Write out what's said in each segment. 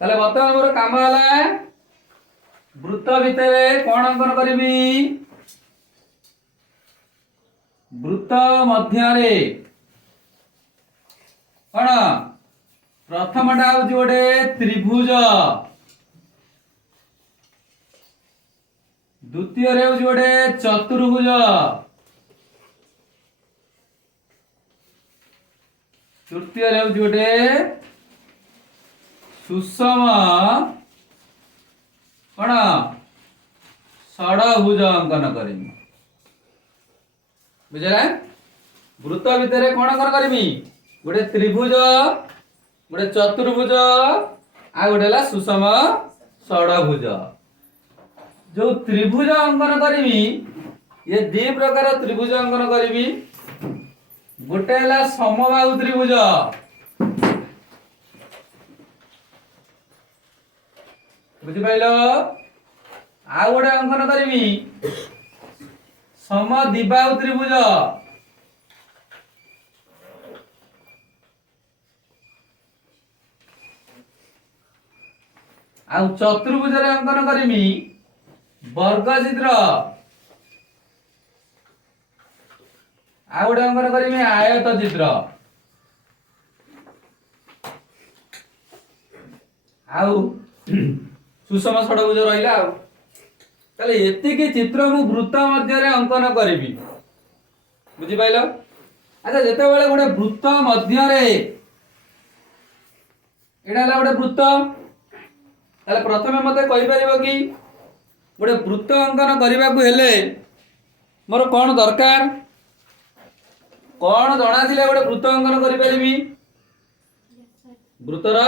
ताले वर्तमान मोर काम हला वृत्त भितर कोन अंकन करबी वृत्त मध्य रे कोन प्रथमटा हूँ गोटे त्रिभुज द्वितीय रे हूँ गोटे चतुर्भुज तृतीय रे हूँ गोटे सुषम कौन षडभुज अंकन करें बुझे वृत्त भितर कौन अंकन करी गोटे त्रिभुज गोटे चतुर्भुज आ गोटे ला सुषम षडभुज जो त्रिभुज अंकन करी ये दी प्रकार त्रिभुज अंकन करी गोटे ला समबाहु त्रिभुज बुझिपाइल आ गोटे अंकन करी समद्विबाहु त्रिभुज आ चतुर्भुज रे अंकन करी वर्ग चित्र आ गोटे अंकन करी आयत चित्र आउ सुषम षडभुज रहिला आ ताले एतिकी चित्र मु वृत्त मध्य रे अंकन करिवि बुझि पाइलो अच्छा जेते बेले गोटे वृत्त मध्य रे एडा ला गोटे वृत्त ताले प्रथमे मते कहि परिबो कि गोटे वृत्त अंकन करबा को हेले मोर कोन दरकार कोन जणा थिले गोटे वृत्त अंकन करि परिबि वृत्तर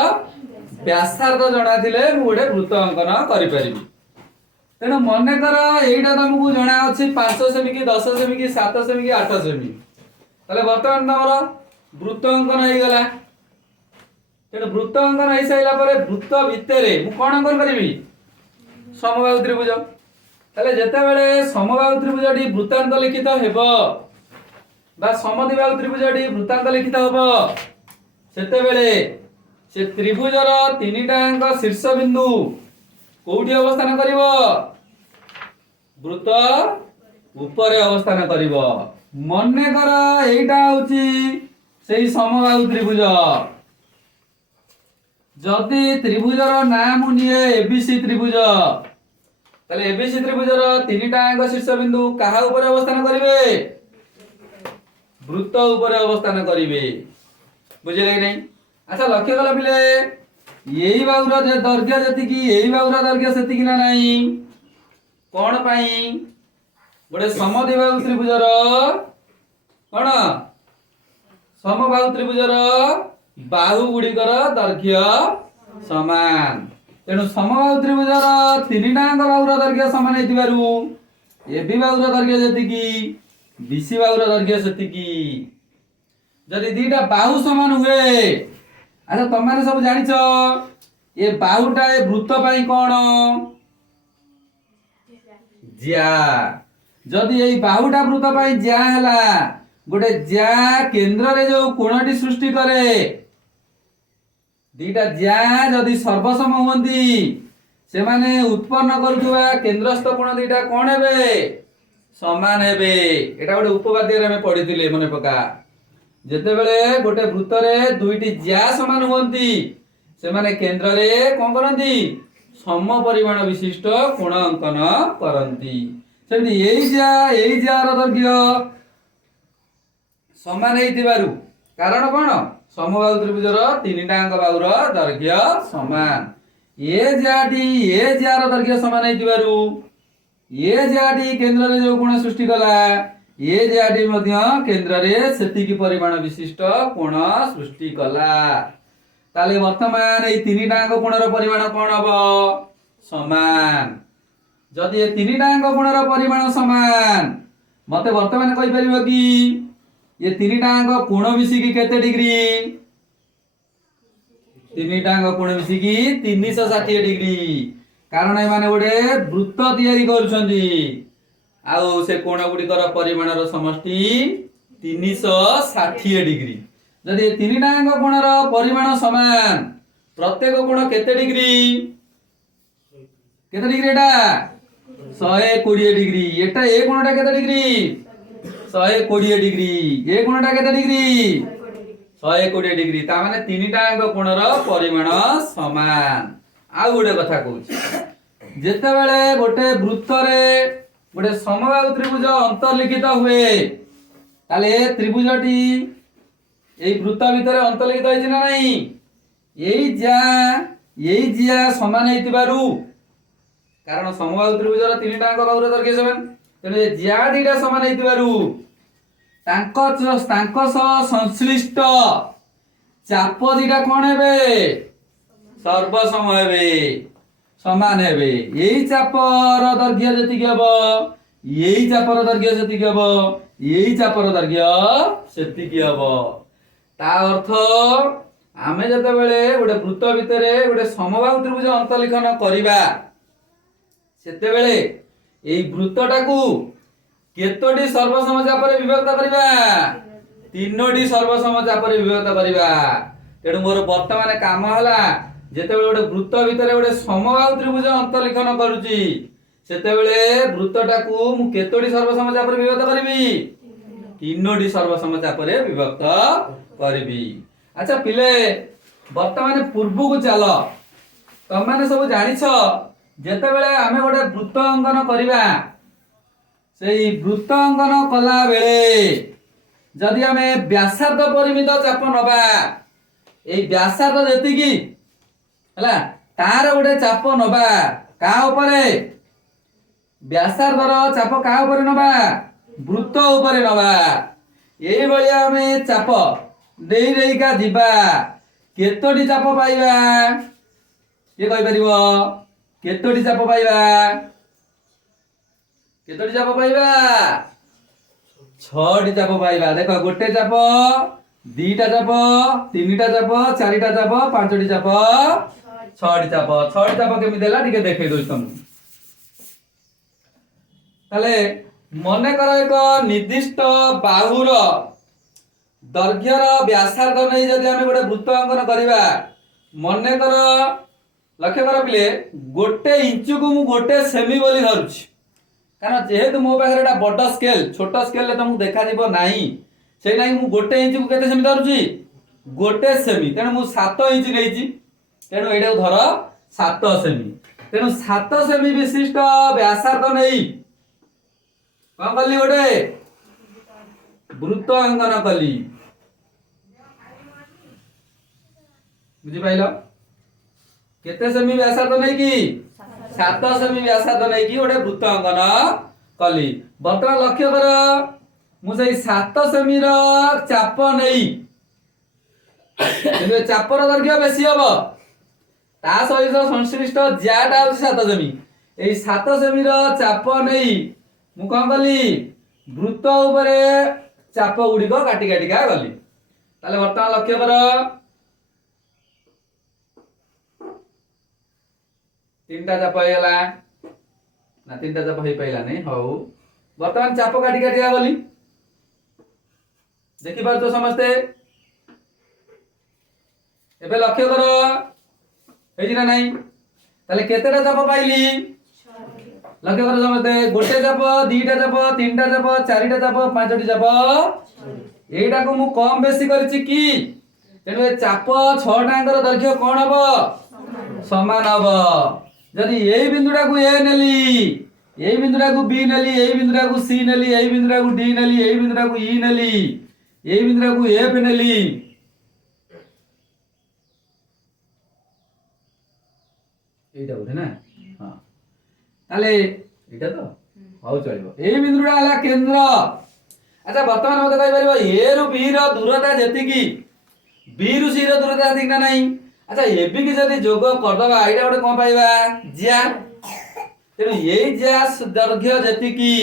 व्यासार्ध जणा थिले मु गोटे वृत्त अंकन करि परिबि तेणु मन कर एटा तुमको जना अच्छी 5 सेमी कि 10 सेमी कि 7 सेमी कि 8 सेमी ताले वर्तमान तुम वृत्त अंकन हो गला तेणु वृत्त अंकन हो सारा पर वृत्त भितर मु कौन अंकन करी समबाहु त्रिभुज ताले जेते बेले समबाहु त्रिभुजटी वृत्तांत लिखित हेबो बा समद्विबाहु त्रिभुजटी वृत्तांत लिखित हेबो सेते बेले से त्रिभुजर तीनिटांक शीर्ष बिंदु कोठी अवस्थान करिवो वृत्त ऊपर अवस्थान करिवो मने कर एटा होची सेही समबाहु त्रिभुज जदि त्रिभुजर नाम निये एबीसी त्रिभुज ताले एबीसी त्रिभुजर तीनिटांक शीर्ष बिंदु कहा ऊपर अवस्थान करिवे वृत्त ऊपर अवस्थान करिवे बुझिले कि नहीं अच्छा लक्ष्य कला पिले यही बाहुर दैर्घ्य जतिकी यही बाहुर दैर्घ्य सेतिकी ना नहीं कौन पाई गोटे समद्विबाहु त्रिभुजर कौन समबाहु त्रिभुजर बाहु गुड़िकर दैर्घ्य समान तेणु समबाहु त्रिभुजर तीनिटांक बाहुर दैर्घ्य समान हेतिबारु एबी बाहुर दैर्घ्य जतिकी बीसी बाहुर दैर्घ्य सेतिकी जदि दीटा बाहु समान हुए अच्छा तुम मैंने सब जानिछ ये बाहुटा ए वृत्त पाई कौन ज्या जदि यही बाहुटा वृत्त पाई ज्या हला गोटे ज्या केंद्र रे जो कोणटी सृष्टि करे दीटा ज्या जदि सर्वसम हुंती से माने उत्पन्न करुवा केंद्रस्थ कोण दीटा कोन हेबे समान हेबे एटा गोटे उपपाद्य रे हम पढिथिले मने पका जेते बेले गोटे वृत्त रे दुईटी ज्या समान हुंती से माने केंद्र रे कोन करंती सम परिमाण विशिष्ट कोण अंकन करंती सेमति एई ज्या र दैर्घ्य समान हेतिबारु कारण कोन समबाहु त्रिभुजर तीनिटांक बाहुर दैर्घ्य समान ए ज्या र दैर्घ्य समान हेतिबारु ए ज्याटी केंद्र रे जो कोण सृष्टि कला ये ज्याटी मध्य केंद्र रे सेतिकी परिमाण विशिष्ट कोण सृष्टि कला ताले वर्तमान ए तीनिटांक कोणर परिमाण कोन हबो समान जदि ए तीनिटांक कोणर परिमाण समान मते वर्तमान कहि परिबो कि ये तीनिटांक कोण मिसिकी केते डिग्री तीनिटांक कोण मिसिकी 360 डिग्री कारण ए माने गोटे वृत्त तयारी करूछंती आउ से कोण गुड़िकर परिमाणर समष्टि 360 डिग्री जदि तीनिटांक कोणर परिमाण समान प्रत्येक कोण केते डिग्री केते डिग्री एटा 120 डिग्री एटा ए कोणटा केते डिग्री 120 डिग्री ए कोणटा केते डिग्री 120 डिग्री ता माने तीनटा अंग कोणर परिमाण समान। आ गोटे कथा कहूची जेते बेले गोटे वृत्त रे गोटे समबाहु त्रिभुज अंतर्लिखित हुए ताले त्रिभुजटी एई वृत्त भितर अंतर्लिखित होइछि ना नाही एई जिया समान हेतिबारु कारण समबाहु त्रिभुजर तीनटा अंग बाहुर दर्घ्य समान तेणु ए जिया दीटा समान हेतिबारु तांको संश्लिष्ट चाप दीटा कोन हेबे सर्वसम हेबे समान हेबे एई चापर दर्घ्य जतिक हेबो एई चापर दर्घ्य सेतिक हेबो एई चापर दर्घ्य सेतिक हेबो ता अर्थ आमे जते बेले गोटे वृत्त भितरे गोटे समबाहु त्रिभुज अंतर्लिखन करिबा सेते बेले एई वृत्तटाकू केतोटी सर्वसम चापरे विभक्त करिबा तीनोटी सर्वसम चापरे विभक्त करिबा तेणु मोर वर्तमान काम हला जेते बेले गोटे वृत्त भितरे गोटे समबाहु त्रिभुज अंतर्लिखन करूची सेते बेले वृत्तटाकू मु केतोटी सर्वसम चापरे विभक्त करिबी तीनोटी सर्वसम चापरे विभक्त करिबी। अच्छा पिले वर्तमान पूर्व को चल तुम मैंने सब जानिछ जेते बेले आमे गोटे वृत्त अंकन करिबा सेई वृत्त अंकन कला बेले जदि आमे व्यासार्ध परिमित चाप नबा एई व्यासार्ध जेतिकी हला तार गोटे चाप नबा का उपरे व्यासार्धर चाप का उपरे नबा वृत्त उपरे नबा एई भलिया आमे चाप देई रेका जिबा केतोटी चाप पाइबा ये कहि परिबो केतोटी चाप पाइबा केतोटी चाप पाइबा 6टी चाप पाइबा देखो गोटे चाप दीटा चाप तीनटा चाप चारिटा चाप पांचटी चाप 6टी चाप केमि देला ठीक देखै दोछ तुम ताले मने कर एक निर्दिष्ट बाहुर दर्घ्यर व्यासार्ध नहीं जदि आमे गोटे वृत्त अंकन करिबा मने कर लक्ष्य कर पिले गोटे इंच को मु गोटे सेमी बोली धरुछि कारण जेहेतु मो पाखरे एटा बड़ स्केल छोट स्केल ले तुमको देखा दिबो नाही से नाही मु गोटे इंच को केते सेमी धरुछि गोटे सेमी तेणु मु 7 इंच नेछि तेणु एटा धर 7 सेमी तेणु 7 सेमी विशिष्ट व्यासार्ध नहीं कौन कली गोटे वृत्त अंकन कली बुझी पाइल केते सेमी व्यासार्ध नहीं कि 7 सेमी व्यासार्ध नहीं कि गोटे वृत्त अंकन कली वर्तमान लक्ष्य कर मु सेई 7 सेमी रो चाप नहीं जे चापर दर्घ्य बेसी हबो ता सहित संश्लिष्ट ज्याटा होछि 7 सेमी एई 7 सेमी रो चाप नहीं मु कौन कली वृत्त उपरे चाप गुड़िक काटी काटिका गली ताले वर्तमान लक्ष्य कर 3टा चाप हेला ना 3टा चाप हे पाइला नहीं हौ वर्तमान चाप काटी काटिका गली देखि पार तो समझते एबे लक्ष्य कर हेजी ना नहीं ताले केतेटा चाप पाइली लक्ष्य कर समझते गोटे चाप दीटा चाप तीनटा चाप चारिटा चाप पांचटी चाप एटा को मु कम बेसी करछि कि तेनु ए चाप 6टा अंगर दर्घ्य कोन हबो समान हबो जदि एई बिंदुटा को ए नेली एई बिंदुटा को बी नेली एई बिंदुटा को सी नेली एई बिंदुटा को डी नेली एई बिंदुटा को ई नेली एई बिंदुटा को एफ नेली एटा बोले ना हां ताले एटा तो हाउ चलिबो ए बिंदुटा हला केंद्र अच्छा वर्तमान मते कहि परिबो ए रु बी रो दूरता जेतिकी बी रु सी रो दूरता ठीक ना नहीं अच्छा ए बी की जदी जोग कर दबा एटा गोटे कोन पाइबा ज्या तेनु ए ज्या दर्घ्य जेतिकी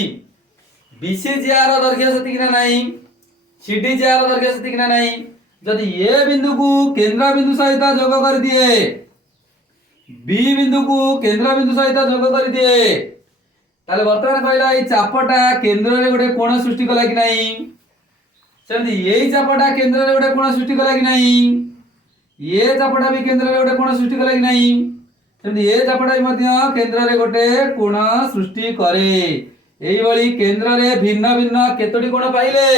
बी सी ज्या रो दर्घ्य सेतिकी ना नहीं सी डी ज्या रो दर्घ्य सेतिकी ना नहीं जदी ए बिंदु को केंद्र बिंदु सहित जोग कर दिए बी बिंदु को केंद्र बिंदु सहित जोग कर दिए ताले वर्तमान कहला ए चापटा केंद्र रे गोटे कोण सृष्टि कला कि नाही सेमति एई चापटा केंद्र रे गोटे कोण सृष्टि कला कि नाही ए चापटा भी केंद्र रे गोटे कोण सृष्टि कला कि नहीं सेमती ए चापटा भी मध्य केंद्र रे गोटे कोण सृष्टि करे एई भली केंद्र रे भिन्न भिन्न केतोटी कोण पाइले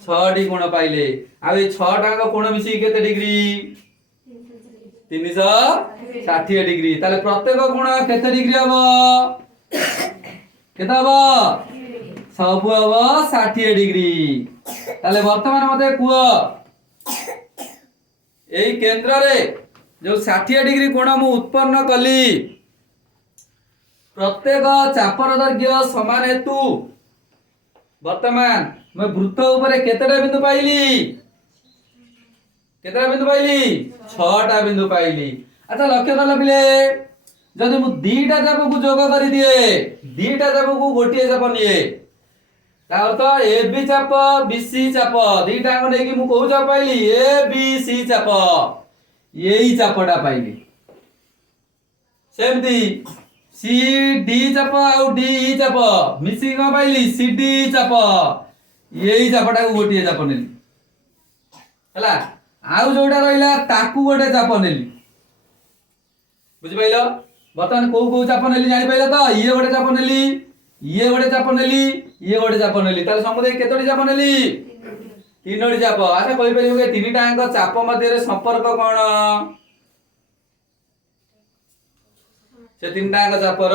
6टी कोण पाइले आ ए 6टा को कोण मिसी केते डिग्री 360 डिग्री ताले प्रत्येक कोण केते डिग्री हबो केते हबो सब हबो 60 डिग्री ताले वर्तमान मते कुओ एई केंद्र रे जो 60 डिग्री कोण मु उत्पन्न कली प्रत्येक चापर दैर्घ्य समान हेतु वर्तमान मैं वृत्त ऊपर केतेटा बिंदु पाइली 6टा बिंदु पाइली अच्छा लक्ष्य कल पिले जदि मु दीटा चाप को जोग कर दिए दीटा चाप को गोटिए चाप निए ता अर्थ ए बी चाप बी सी चाप दीटा को नेकी मु को चाप पाइली ए बी सी चाप एई चापटा पाइली सेमती सी डी चाप आउ डी ई चाप मिसी को पाइली सी डी चाप एई चापटा को गोटिए चाप नेली हला आउ जोटा रहिला ताकू गोटे चाप नेली बुझि पाइलो बर्तमान को चाप नेली जानि पाइलो तो ये गोटे चाप नेली ये गोटे चाप नेली ये गोटे चाप नेली ताले समुदाय केतोटी चाप नेली 3टी चाप अच्छा कहि परिबो के 3टा अंक चाप मध्य रे संपर्क कोन से 3टा अंक चापर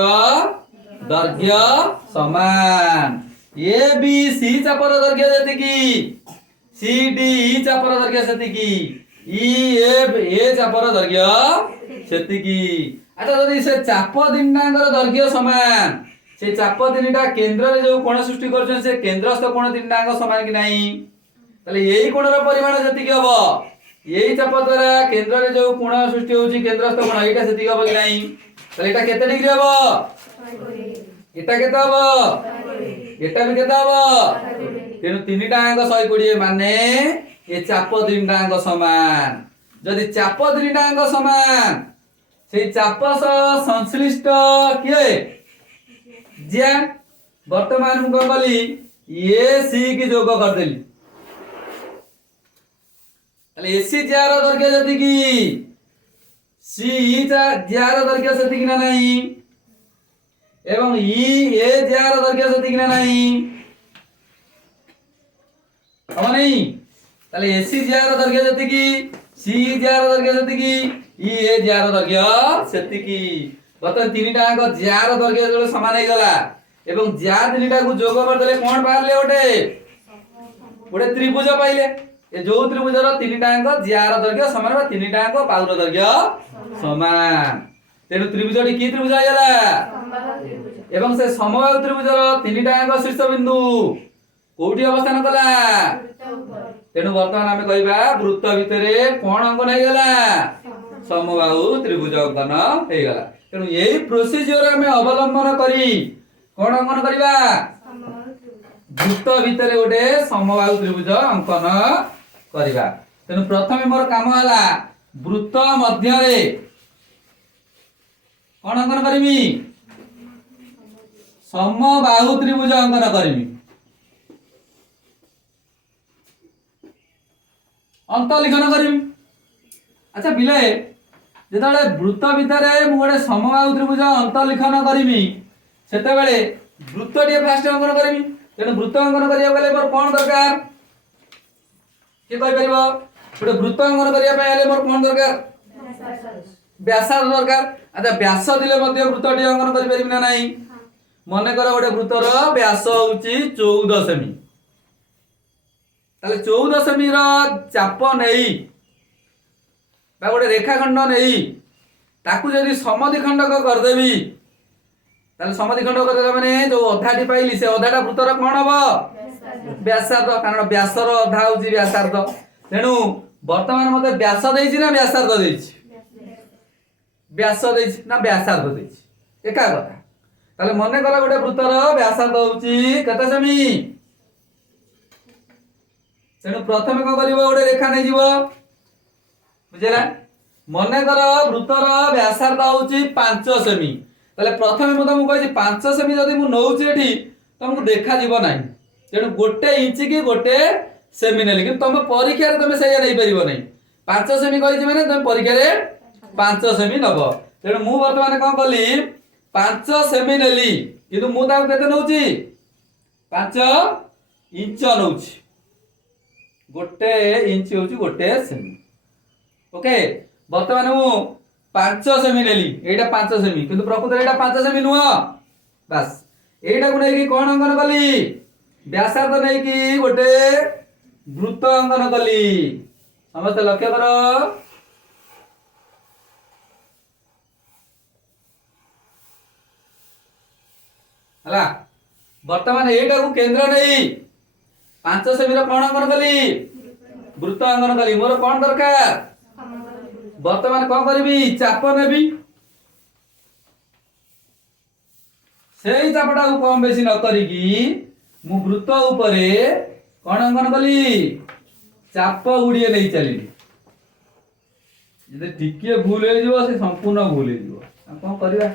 दैर्घ्य समान ए बी सी चापर दैर्घ्य जति की सी डी ई चापर दैर्घ्य सेति की ई एफ ए चापर दैर्घ्य सेति की अच्छा जदि से चाप 3टा अंकर दैर्घ्य समान से चाप 3टा केंद्र रे जो कोण सृष्टि करछन से केंद्रस्थ कोण 3टा अंक समान कि नाही तले एई कोणर परिमाण सेति की हबो एई चाप द्वारा केंद्र रे जो कोण सृष्टि होची केंद्रस्थ कोण एटा सेति हबो कि नाही तले एटा केते डिग्री हबो एटा केते हबो एटा भी केते हबो तेनु 3टा अंक 120 माने ए चाप 3टा अंक समान जदि चाप 3टा अंक समान से चाप सह संश्लिष्ट किए जे वर्तमान मु कली ए सी की जोग कर देली तले एसी जार दैर्घ्य जति की सी ई जार दैर्घ्य सेति कि नाही एवं ई ए जार दैर्घ्य सेति कि नाही हम नहीं तले एसी जार दैर्घ्य जति की सी जार दैर्घ्य जति की ई ए जार दैर्घ्य सेति की बर्तमान 3टा अंक जार दैर्घ्य जो समान हे गला एवं जार 3टा को जोग कर देले कोन पारले गोटे त्रिभुज पाइले ए जो त्रिभुजर 3टा अंक जार दैर्घ्य समान बा 3टा अंक पाउर दैर्घ्य समान तेनु त्रिभुजटी की त्रिभुज आइला एवं से समबाहु त्रिभुजर 3टा अंक शीर्ष बिंदु कोठी अवस्थान कला तेनु वर्तमान आमे कहबा वृत्त भितरे कोन अंकन हे गला समबाहु त्रिभुज अंकन हे गला तेनु एई प्रोसीजर आमे अवलंबन करी कोन अंकन करिबा वृत्त भितरे गोटे समबाहु त्रिभुज अंकन करिबा तेनु प्रथमे मोर काम हला वृत्त मध्य रे कोन अंकन करमी समबाहु त्रिभुज अंकन करमी अंत लिखन करमी अच्छा बिले जेतले वृत्त भितर मु गोटे समबाहु त्रिभुज अंत लिखन करमी सेते बेले वृत्त टिए फास्ट अंकन करमी तेनु वृत्त अंकन करिया बेले मोर कोन दरकार के कहि परिबो गोटे वृत्त अंकन करिया पय आले मोर कोन दरकार व्यासार्ध दरकार अच्छा व्यास दिले मध्ये वृत्त टिए अंकन करि परिबि ना नाही मने कर गोटे वृत्तर व्यास होउची 14 सेमी ताले 14 सेमी रो चाप नेई बा गोटे रेखाखंड नेई ताकू जदि समद्विखंडक कर देबी ताले समद्विखंडक कर देबा माने जो अधाटी पाइली से अधाटा वृत्तर कोन हबो व्यासार्ध कारण व्यासर अधा होउची व्यासार्ध तेनु वर्तमान मते व्यास देइछि ना व्यासार्ध देइछि व्यास देइछि ना व्यासार्ध देइछि एका कथा ताले मने कर गोटे वृत्तर व्यासार्ध होउची कते सेमी तेनु प्रथमे को करिवो गोटे रेखा नै जीवो बुझला मने कर वृत्तर व्यासार्ध होउची 5 सेमी ताले प्रथमे म तुमको कहि 5 सेमी जदि मु नउची एठी तुमको देखा जीवो नाही तेनु गोटे इंच की गोटे सेमी नेली कि तुम परीक्षा रे तुम सेया नै परिबो नै 5 सेमी कही मैंने तुम परीक्षा रे 5 सेमी नब तेणु मु वर्तमान कौन कली 5 सेमी नेली किंतु मु ताको केते नउची 5 इंच नउची गोटे इंच होची गोटे सेमी ओके वर्तमान मु 5 सेमी नेली एटा 5 सेमी किंतु प्रकृत एटा 5 सेमी नुह बस एटा को नै कि कोन अंकन कली व्यासार्ध नै कि गोटे वृत्त अंकन कली समस्त लक्ष्य करो हला वर्तमान एटा को केंद्र नै 5 सेमी रो कोन अंकन कली वृत्त अंकन कली मोर कोन दरकार वर्तमान कोन करबी चाप नेबी सेई चापटा को कम बेसी न करिकी मु वृत्त उपरे कोन अंकन कली चाप गुड़िए नहीं चली जदि टिके भूल हो जीवो से संपूर्ण भूल हो जीवो आ कोन करबा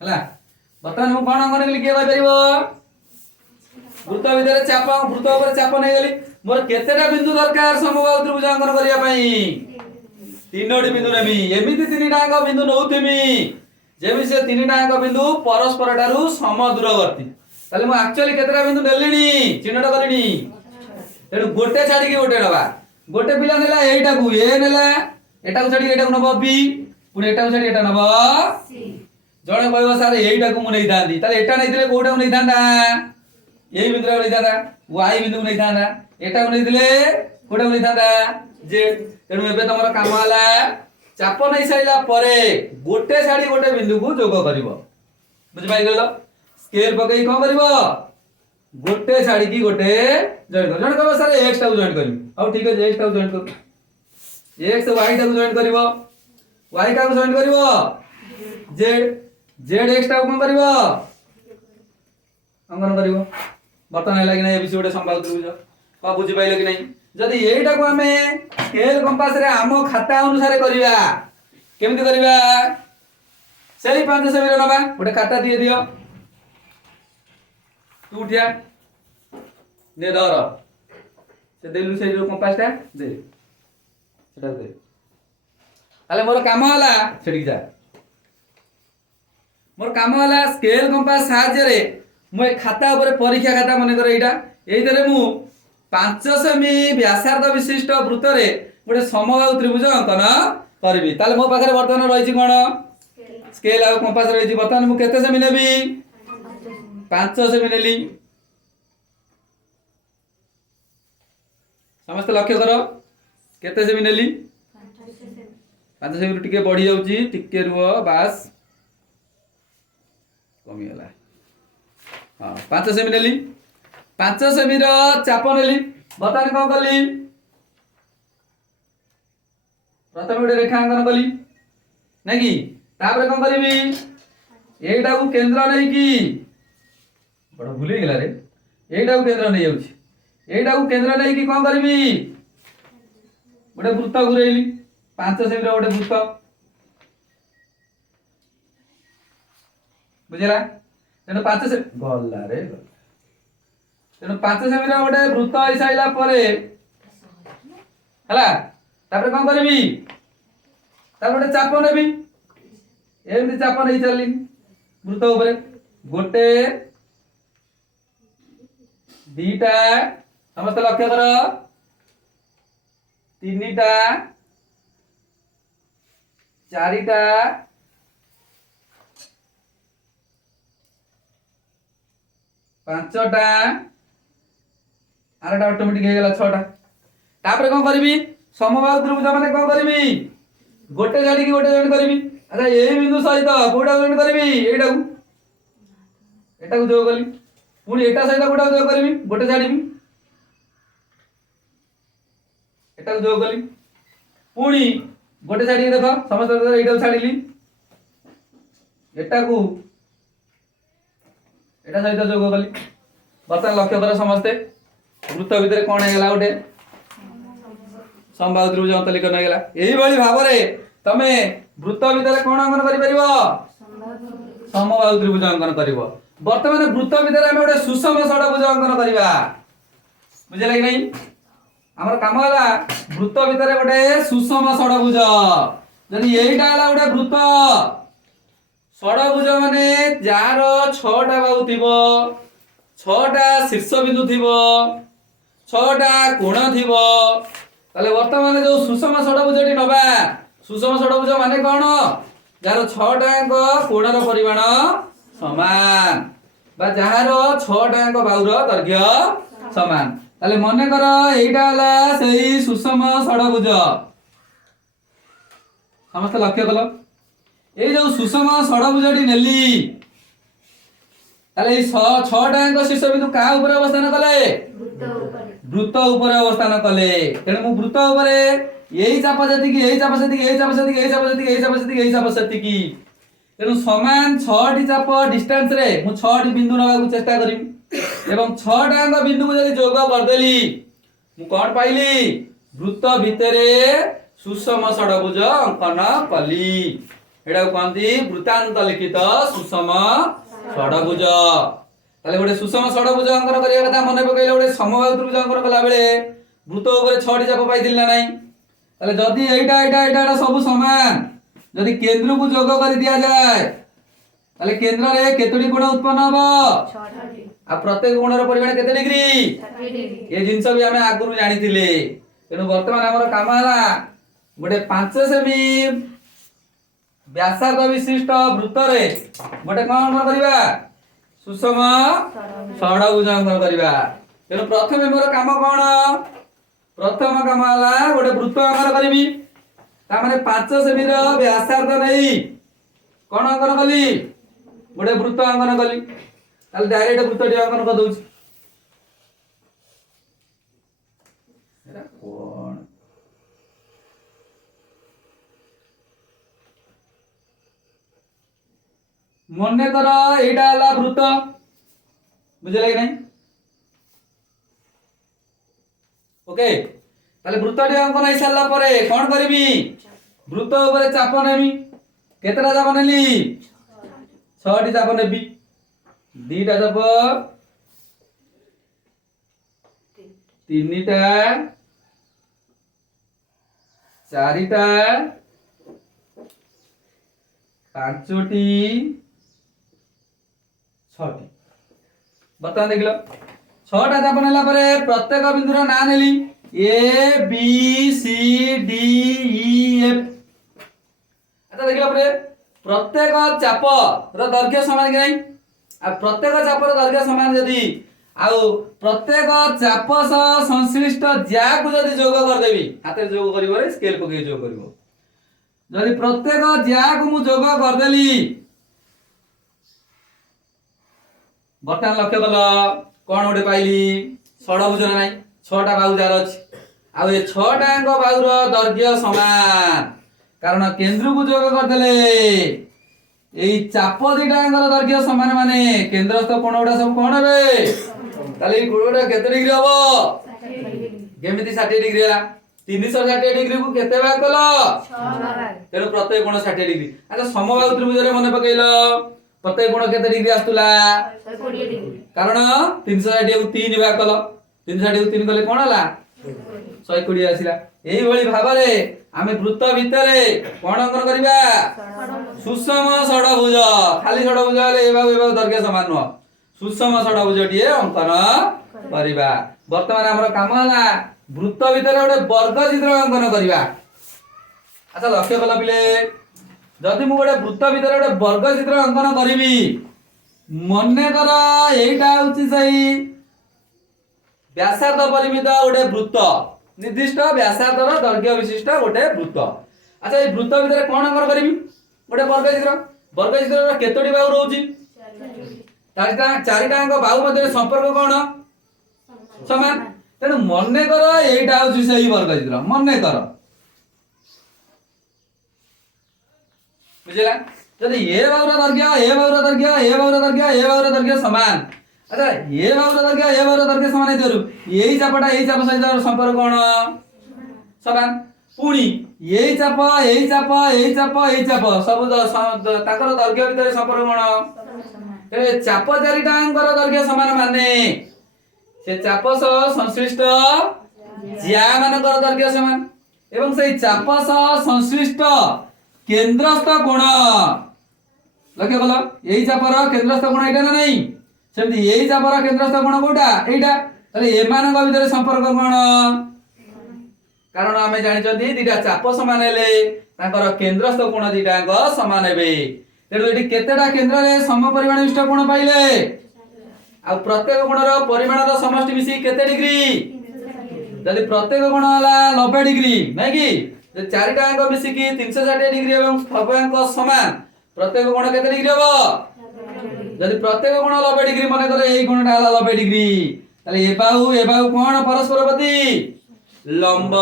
हला बर्तमान मु कोन अंकन लिखे कहि परिबो वृत्त भितर चाप वृत्त ऊपर चाप नै गेली मोर केतेटा बिंदु दरकार समबाहु त्रिभुज अंकन करिया पई तीनोटी बिंदु नेमी एमिति तीनटा बिंदु नउथिमी जेमि से तीनटा बिंदु परस्पर ठारू सम दूरवर्ती ताले मु एक्चुअली केतेटा बिंदु नेलिनी चिन्हट करिनी तेनु गोटे छाडी के गोटे नबा गोटे पिला नेला एटा को ए नेला एटा को छाडी एटा को नबो बी पुनी एटा को छाडी एटा नबो सी जणे कहबो सर एटा को मु नै दांदी ताले एटा नै दिले कोटा को नै दांदा एई बिंदु नै दांदा वाई बिंदु नै दांदा एटा को नै दिले कोटा को नै दांदा जेड तेणु एबे तमरा काम हला चाप नै साइला परे गोटे छाडी गोटे बिंदु को जोग करिवो बुझ पाइ गेलो स्केल पकई कोन करिवो गोटे छाडी की गोटे जॉइन कर जण कहबो सर x टा को जॉइन करिवो अब ठीक है x टा को जॉइन कर x y टा को जॉइन करिवो y का को जॉइन करिवो z x टा को कोन करिवो अंकन करिवो बर्तन हैला कि नै एबीसी गोटे संभाग त्रिभुज का बुझि पाइलो कि नै जदि एटा को हमें स्केल कंपास रे आम खाता अनुसार करिवा केमिति करिवा सेही 5 सेमी रे नबा गोटे खाता दिए दियो तू उठिया ने धर से देलु से जो कंपास ता दे सेटा दे ताले मोर काम हला सेठी जा मोर काम हला स्केल कंपास साहाय्य रे मु खाता ऊपर परीक्षा खाता माने कर एटा एई तरे मु 5 सेमी व्यासार्ध विशिष्ट वृत्त रे गोटे समबाहु त्रिभुज अंकन करबी ताले मो पाखरे वर्तमान रहिछि कोन स्केल आ कंपास रहिछि वर्तमान मु केते सेमी नेबी 5 सेमी नेली समस्त लक्ष्य करो केते सेमी नेली 5 सेमी टिके बढ़ी जाउची टिके रुओ बास कमी होला हां 5 सेमी नेली 5 सेमी रो चाप नेली बर्तमान कोन कली प्रथम गोटे रेखांकन कली नै कि तापर कोन करबी एटा को केंद्र नै कि बड़ भूली गेला रे एटा को केंद्र नै जाउची एटा को केंद्र नै कि कोन करबी गोटे वृत्त घुरेइली 5 सेमी रो गोटे वृत्त बुझला तेनो 5 से गल्ला रे तेनो 5 सेमी रो गोटे वृत्त आइ साइला परे हला तापर कोन करबी तापर गोटे चाप नेबी एमति चाप नै चलली वृत्त ऊपर गोटे दीटा समस्त लक्ष्य कर तीनटा चारिटा पांचटा आरटा ऑटोमेटिक हे गेला 6टा तापर कोन करबी समबाहु त्रिभुज माने कोन करबी गोटे गाडी की गोटे जॉइन करबी अच्छा ए बिंदु सहित कोडा जॉइन करबी एटा को जोग कली पुनी एटा सहित कोडा जोग करबी गोटे छाडीबी एटा को जोग कली पुनी गोटे छाडी देखो समस्त एटा को छाडीली एटा सहित जोग कली बर्तमान लक्ष्य कर समस्ते वृत्त भितर कोन हे गेला गोटे समबाहु त्रिभुज अंतलीकरण हे गेला एही भली भाबरे तमे वृत्त भितर कोन अंकन करि परिबो समबाहु त्रिभुज अंकन करिवो वर्तमान वृत्त भितर हम गोटे सुषम षडभुज अंकन करिवा बुझले कि नहीं हमर काम होला वृत्त भितर गोटे सुषम षडभुज जदि एइटा होला गोटे वृत्त षडभुज माने जार 6टा बाहु थिबो 6टा शीर्ष बिंदु थिबो 6टा कोण थिबो ताले वर्तमान जो सुषम षडभुजटी नबा सुषम षडभुज माने कोन जार 6टांक कोणर परिमाण समान बा जार 6टांक बाहुर दैर्घ्य समान ताले मने कर एइटा हला सेही सुषम षडभुज समस्त लक्ष्य कल ए जो सुषम षडभुजटी नेली ताले 6टांक शीर्ष बिंदु का ऊपर अवस्थान कले वृत्त ऊपर अवस्थान कले तेणु मु वृत्त ऊपर यही चाप जति की यही चाप जति की यही चाप जति की यही चाप जति की यही चाप जति की यही चाप जति की तेणु समान 6टी चाप डिस्टेंस रे मु 6टी बिंदु नबा को चेष्टा करिम एवं 6टांक बिंदु को जदि जोग कर देली मु कोन पाइली वृत्त भितरे सुषम षडभुज अंकन कली एडा कहंती वृत्तांत लिखित सुषम षडभुज ताले गोटे सुषम षडभुज अंकन करिया कथा मने पकैले गोटे समबाहु त्रिभुज अंकन कला बेले वृत्त ऊपर 6टी चाप पाइदिल ना नहीं ताले जदि एइटा सब समान जदि केंद्र को जोग कर दिया जाए ताले केंद्र रे केतोटी कोण उत्पन्न हबो 6टी आ प्रत्येक कोणर परिमाण केते डिग्री 30 डिग्री ए जिंस भी हमें आगुरु जानिथिले तेनु वर्तमान हमर काम हला गोटे 5 सेमी व्यासार्ध विशिष्ट वृत्त रे गोटे कोन करबा सुषम षडभुज अंकन करबा तेनु प्रथमे मोर काम कोन प्रथम काम हला गोटे वृत्त अंकन करबी ता माने 5 सेमी रो व्यासार्ध नै कोन अंकन कली गोटे वृत्त अंकन कली ताले डायरेक्ट वृत्त टी अंकन कर दउची एरा कोन मने कर एटा हला वृत्त बुझले कि नहीं ओके ताले वृत्त टी अंकन होई सारला परे कोन करबी वृत्त ऊपर चाप नेमी केतरा चाप नेली 6टी चाप नेबी 2टा चाप 3टा 4टा 5टी 6टी बता देखिलो 6टा चाप नेला परे प्रत्येक बिंदुर ना नेली A B C D E F अच्छा देखिला परे प्रत्येक चाप रो दैर्घ्य समान कि नहीं आ प्रत्येक चाप रो दैर्घ्य समान जदी आउ प्रत्येक चाप सह संश्लिष्ट ज्या को जदी जोग कर देबी हाथे जोग करिवो रे स्केल पके जोग करिवो जदी प्रत्येक ज्या को मु जोग कर देली बर्तमान लक्ष्य कल कोन ओडे पाइली षडभुज नाही 6टा बाहु जार अछि आ ए 6टांक बाहुर दैर्घ्य समान कारण केंद्र को जोग कर देले एई चाप दिटांकर दैर्घ्य समान माने केंद्रस्थ कोणोडा सब कोण हेबे ताले कोणोडा केते डिग्री हबो 60 डिग्री केमिति 60 डिग्री हला 360 डिग्री को केते भाग कलो 6 भाग तेनो प्रत्येक कोण 60 डिग्री अच्छा समबाहु त्रिभुज रे मने पकेइलो प्रत्येक कोण केते डिग्री आस्तुला 120 डिग्री कारण 360 को 3 भाग कलो 360 को 3 कले कोण हला 120 आसिला एई भली भाबरे आमे वृत्त भितरे कोण अंकन करिबा सुषम षडभुज खाली षडभुज हले एबा दैर्घ्य समान न सुषम षडभुजटिए अंकन करिबा वर्तमान हमर काम हला वृत्त भितरे ओडे वर्ग चित्र अंकन करिबा अच्छा लक्ष्य कला पिले जदि मु ओडे वृत्त भितरे ओडे वर्ग चित्र अंकन करिबी मने कर एटा होची सही व्यासार्ध परिमित ओडे वृत्त निर्दिष्ट व्यासार्धर दैर्घ्य विशिष्ट गोटे वृत्त अच्छा ए वृत्त भितर कोन अंकन करिवि गोटे वर्ग चित्र केतोटी बाहु रहउची 4टा अंक बाहु मध्ये संपर्क कोन समान तेनु मने कर एटा होची सही वर्ग चित्र मने कर बुझला जदि ए बाहुर दैर्घ्य ए बाहुर दैर्घ्य ए बाहुर दैर्घ्य ए बाहुर दैर्घ्य समान अच्छा ए बाहुर दैर्घ्य ए बाहुर दैर्घ्य समान हेतु एई चापटा एई चाप सहित संपर्क कोन समान पुणी यही चाप यही चाप यही चाप यही चाप सब ताकर दैर्घ्य भितर संपर्क कोण तेरे चाप चारिटांकर दैर्घ्य समान माने से चाप सह संश्लिष्ट ज्या मानकर दैर्घ्य समान एवं से चाप सह संश्लिष्ट केंद्रस्थ कोण लक्ष्य कल यही चापर केंद्रस्थ कोण एटा ना नहीं सेमती यही चापर केंद्रस्थ कोण कोटा एटा तले एमानक भितर संपर्क कोण कारण आमे जानिचंती दिटा चाप समान हेले तांकर केंद्रस्थ कोण दिटांग समान हेबे तेणु एटी केतेटा केंद्र रे सम परिमाण विशिष्ट कोण पाइले आ प्रत्येक कोणर परिमाणर समष्टि मिसी केते डिग्री यदि प्रत्येक कोण हला 90 डिग्री नै कि जे चारिटा अंक मिसी कि 360 डिग्री एवं सब अंक समान प्रत्येक कोण केते डिग्री हबो यदि प्रत्येक कोण 90 डिग्री माने करे एई कोणटा हला 90 डिग्री ताले ए बाहु कोण परस्पर प्रति लंब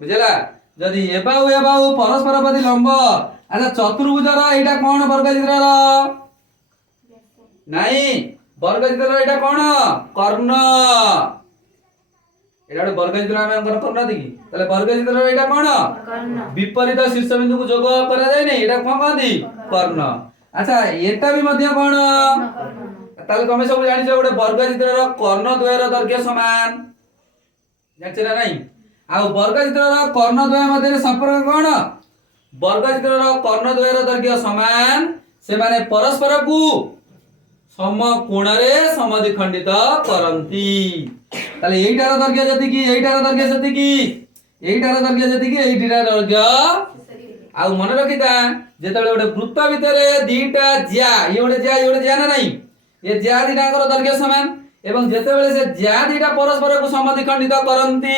बुझला यदि ए बाहु परस्पर प्रति लंब अच्छा चतुर्भुजर एटा कोण वर्गचित्रर नहीं वर्गचित्रर एटा कोण कर्ण एटा वर्गचित्र आमे अंकन करना दिकी ताले वर्गचित्रर एटा कोण कर्ण विपरीत शीर्ष बिंदु को जोग करा जाय नै एटा कोन कहंदी कर्ण अच्छा एटा भी मध्य कोण ताले तमे सब जानि छ गोटे वर्गचित्रर कर्ण द्वयर दैर्घ्य समान जानि ना नहीं आ वर्गचित्रर कर्ण द्वय मध्य संपर्क कोण वर्गचित्रर कर्ण द्वयर दैर्घ्य समान से माने परस्पर को सम कोण रे समद्विखंडित करंती ताले एइटार दैर्घ्य जति कि एइटार दैर्घ्य जति कि एइटार दैर्घ्य जति कि एइटार दैर्घ्य आ मन रखिता जेतबेले गोटे वृत्त भितरे दीटा ज्या ये गोटे ज्या ना नहीं ये ज्या दीटांकर दैर्घ्य समान एवं जेतबेले से ज्या दीटा परस्पर को समद्विखंडित करंती